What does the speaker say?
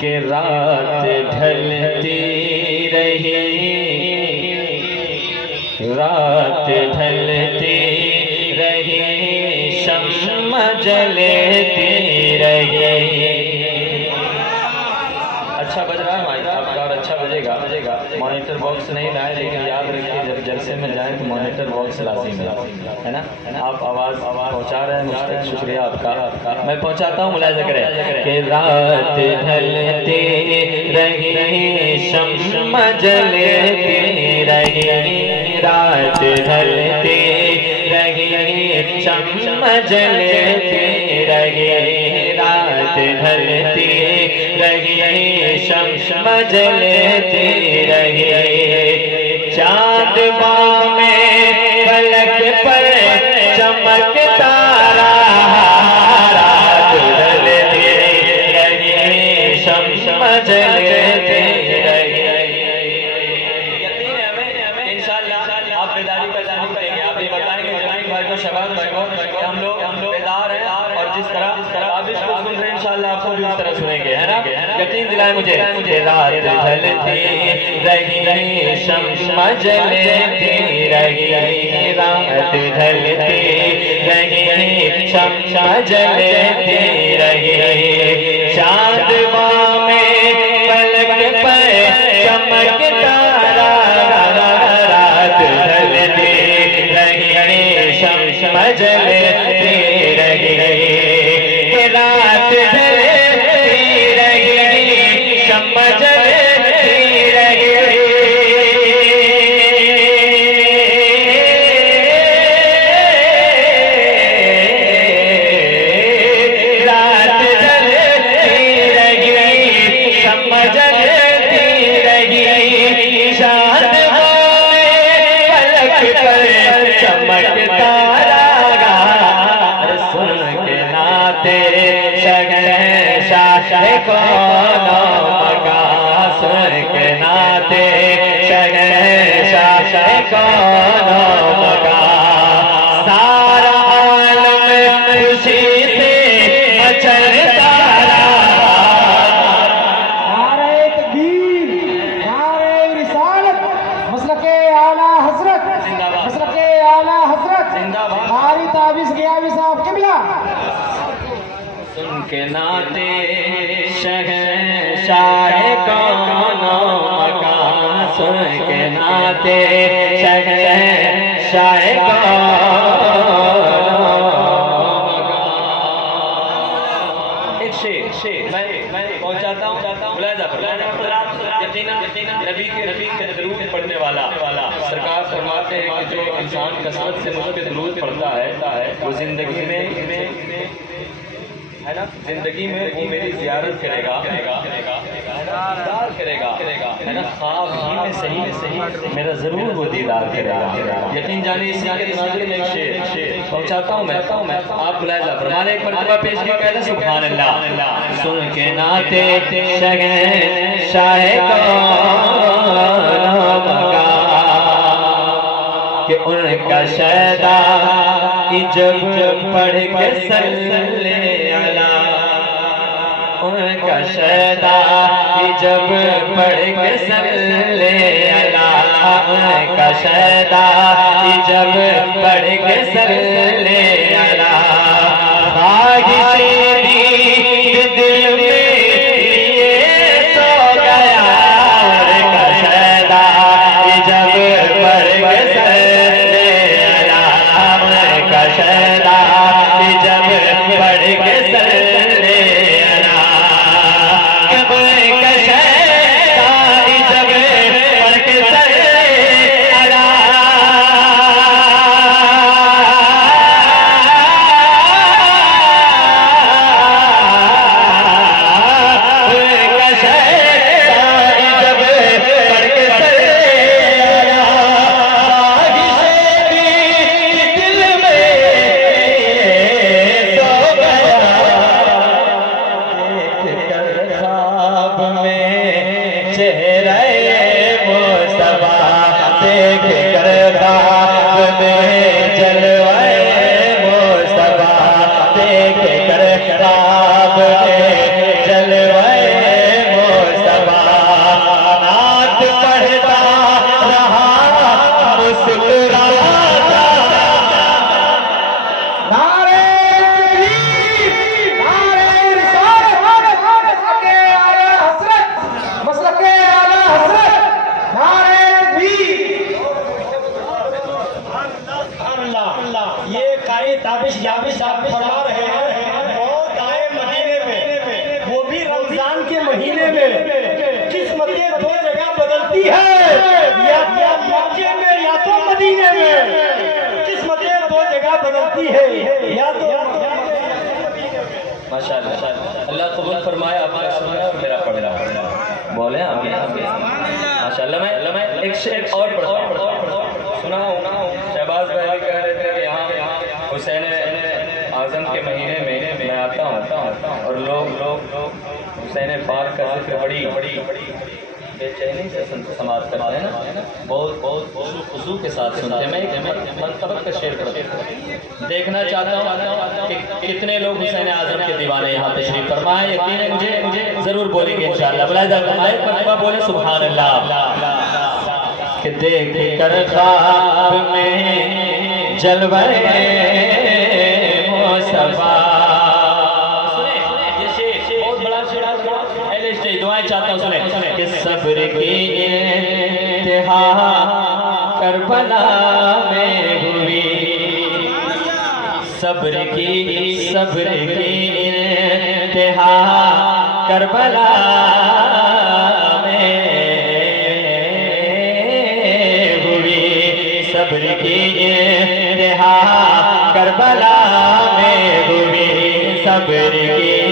کہ رات ڈھلتی رہی، رات ڈھلتی رہی، شمع جلتی رہی۔ اچھا بج رہا ہے مائک آپ کا، اور اچھا بجے گا۔ مانیٹر باکس نہیں لائے، لیکن یاد رکھیے جب جلسے میں جائیں تو مانیٹر باکس لازم ہے نا۔ آپ آواز پہنچا رہے ہیں مجھ تک، شکریہ آپ کا۔ میں پہنچاتا ہوں، ملاحظہ کریں کہ رات ڈھلتی رہی، شمع جلتی رہی، رات ڈھلتی رہی، شمع جلتی رہی، رات ڈھلتی رہی، شمع جلتی رہی، چاند باغ میں فلک پر چمکتا رہا، رات ڈھلتی رہی، شمع جلتی رہی۔ یقین ہے ہمیں انشاءاللہ آپ بیداری کا اعلان کریں گے، آپ یہ بتائیں گے جناب بھائی کو، شباب بھائی کو کہ ہم لوگ بیدار ہیں، اور جس طرح عابش کو سن رہے ہیں انشاءاللہ آپ کو بھی اس طرح سنیں گے، ہے نا؟ یقین دلائیں مجھے کہ رات ڈھلتی رہی، شمع جلتی رہی، رات ڈھلتی رہی، شمع جلتی رہی، چاند باغ میں فلک پر چمکتا رہا، رات ڈھلتی رہی، شمع جلتی رہی، رات ڈھلتی رہی، شمع جلتی رہی، رات ڈھلتی رہی، شمع جلتی رہی، چاند باغ فلک پر چمکتا رہا، سن کے ناتے شہنشاہ کون و مکان، سن کے ناتے شہنشاہ کون و مکان، سارا عالم خوشی سے مچلتا رہا۔ نعرہ تکبیر، نعرہ رسالت، مسلک اعلیٰ حضرت، مسلک اعلیٰ حضرت قاری تابس غیابی صاحب قبلہ۔ سن کے ناتے شہنشاہ کون و مکان، سن کے ناتے شہنشاہ کون و مکان۔ ایک شعر میں پہنچاتا ہوں، ملاحظہ یقیناً نبی کے درود پڑھنے والا سرکار فرماتے ہیں کہ جو انسان کثرت سے مجھ پہ درود پڑھتا ہے وہ زندگی میں ہے نا، زندگی میں وہ میری زیارت کرے گا، دیدار کرے گا، ہے نا، خواب ہی میں صحیح میرا ضرور وہ دیدار کرے گا۔ یقین جانے اس یاد ناظر میں ایک شعر پہنچاتا ہوں میں، آپ ملاحظہ فرمانے ایک مرتبہ پیش کیا کہتا سبحان اللہ، سن کے ناتے شہنشاہ کون و مکان، کہ ان کا شیدا جب پڑھ کے صلی ان کا شیدا جب پڑھ کے صلی اللہ، ان کا شیدا جب پڑھ کے صلی اللہ، خواہش دید دل میں یہ سو گیا، ان کا شیدا جب پڑھ کے صلی اللہ، ان کا شیدا جب پڑھ کے صلی خواب میں جلوہ بدلتی ہے یا تو مکے میں یا تو مدینے میں، قسمتیں دو جگہ بدلتی ہے یا تو ماشاءاللہ اللہ قبول فرمائے. آپ نے سنا اور میرا پڑھ رہا بولے آگے ماشاءاللہ. میں ایک شعر اور پڑھتا ہوں سناؤں. شہباز بھائی کہہ رہے تھے کہ یہاں حسین اعظم کے مہینے میں میں آتا ہوں اور لوگ حسین پاک کا ذکر بڑی بے چینی سے سماعت کرتے ہیں نا، بہت خضوع کے ساتھ سنتے ہیں. میں ایک مرتبہ کا شعر پڑھتا ہوں. دیکھنا چاہتا ہوں کہ کتنے لوگ حسین اعظم کے دیوانے یہاں تشریف فرمائے. یقین ہے مجھے ضرور بولیں گے انشاءاللہ. ملاحظہ فرمائے مرتبہ بولے سبحان اللہ. کہ دیکھ کر خواب میں جلوہ مصطفیٰ. دعائیں چاہتا ہوں سنیں کہ صبر کی انتہا کربلا میں ہوئی. صبر کی انتہا کربلا میں ہوئی. صبر کی انتہا کربلا میں ہوئی. صبر کی